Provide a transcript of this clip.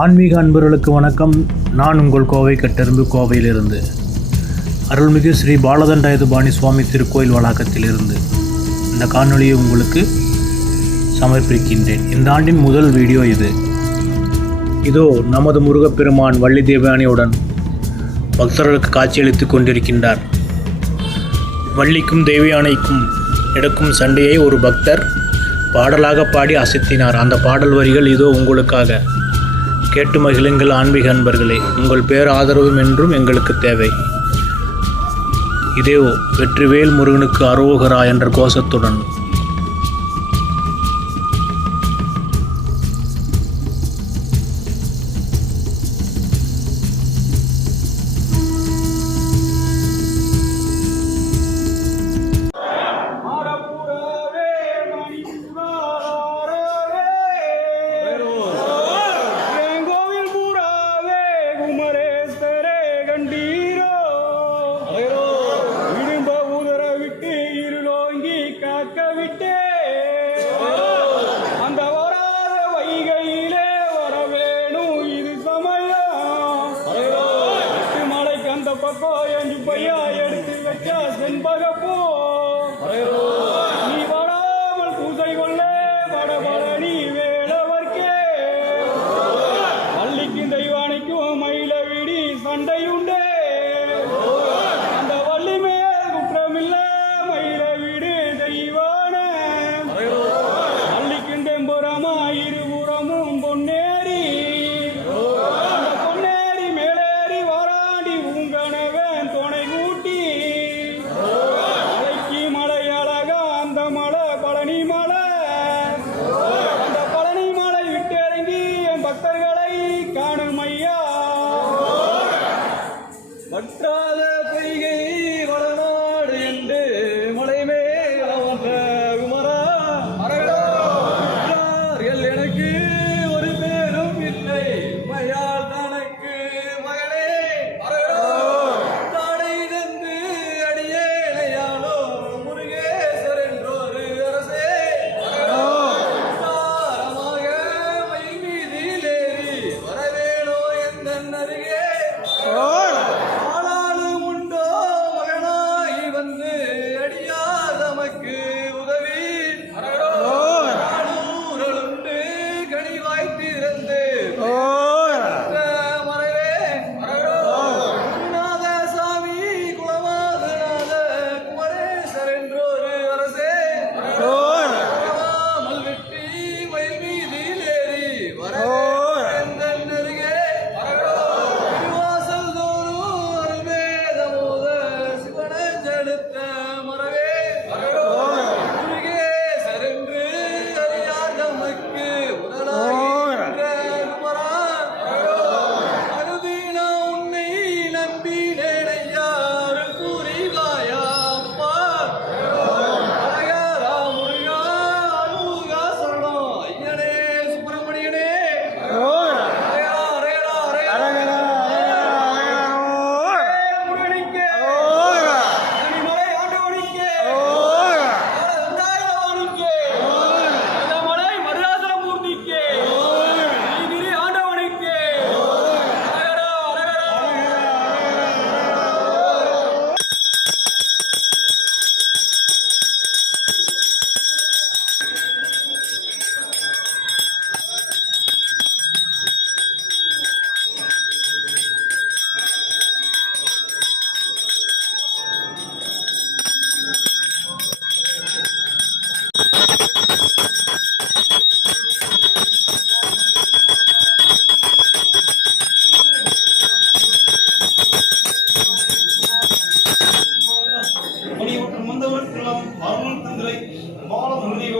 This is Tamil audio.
ஆன்மீக அன்பர்களுக்கு வணக்கம். நான் உங்கள் கோவை கட்டெரும்பு கோவையிலிருந்து. அருள்மிகு ஸ்ரீ பாலதண்டாயுதபாணி சுவாமி திருக்கோயில் வளாகத்திலிருந்து இந்த காணொலியை உங்களுக்கு சமர்ப்பிக்கின்றேன். இந்த ஆண்டின் முதல் வீடியோ இது. இதோ நமது முருகப்பெருமான் வள்ளி தேவயானையுடன் பக்தர்களுக்கு காட்சியளித்துக் கொண்டிருக்கின்றார். வள்ளிக்கும் தேவியானைக்கும் எடுக்கும் சண்டையை ஒரு பக்தர் பாடலாக பாடி அசைத்தினார். அந்த பாடல் வரிகள் இதோ உங்களுக்காக. கேட்டு மகிழுங்கள் ஆன்மீக அன்பர்களே. உங்கள் பேர் ஆதரவும் என்றும் எங்களுக்கு தேவை. இதே வெற்றிவேல் முருகனுக்கு அரோகரா என்ற கோஷத்துடன் ಅಣ್ಣರಿಗೆ মন ভুলিব